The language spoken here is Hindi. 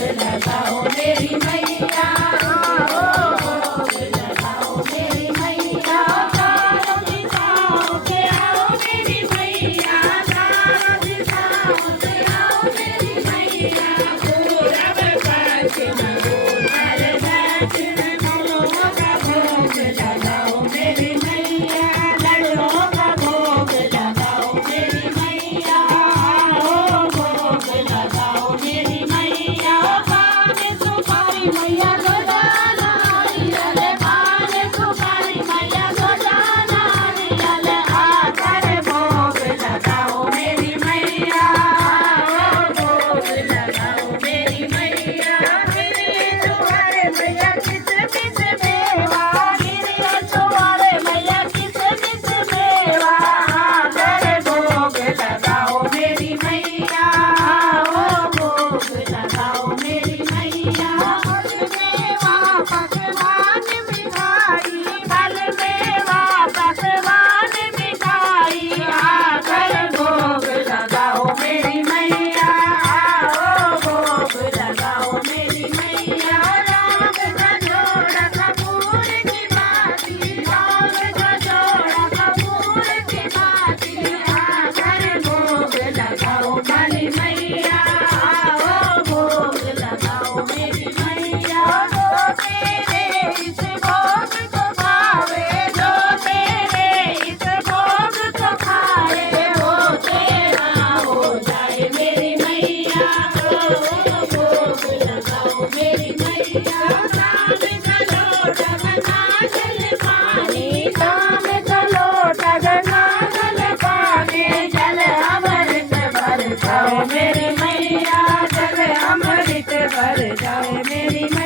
लगाओ मेरी मैया, भोग लगाओ मेरी मैया, चारों दिशाओं से आओ मेरी मैया, चारों दिशाओं से आओ मेरी मैया, पूरब पश्चिम उत्तर दक्षिण फलों का भोग लगाओ मेरी मैया, लड्डुओं का भोग लगाओ मेरी मैया, ओ भोग लगाओ मेरी मैया, पान सुपारी मैया को जाना नारियल, पान सुपारी मैया को जाना नारियल, आकर भोग लगाओ मेरी मैया, ओ भोग लगाओ मेरी मैया, गिरी तुम्हारे मैया किसमिस मेवा, गिरी तुम्हारे मैया किसमिस मेवा, आकर भोग लगाओ मेरी मैया, ओ भोग लगाओ मेरी मैया, फल मेवा पकवान मिठाई, फल मेवा पकवान मिठाई, आकर भोग लगाओ मेरी मैया, ओ भोग लगाओ मेरी मैया, राम का जोड़ा कपूर की बाती, राम का जोड़ा कपूर की बाती, आकर भोग लगाओ मेरी मैया, ओ भोग लगाओ मेरी मैया, जो तेरे इस भोग को खावे, जो तेरे इस भोग को खाए, वो तेरा हो जाए मेरी मैया, ओ भोग लगाओ मेरी मैया, शाम चलो डगना जल पानी, शाम चलो डगना जल पानी, जल अमृत भर जाओ मेरी मैया, जल अमृत भर जाओ मेरी मैया।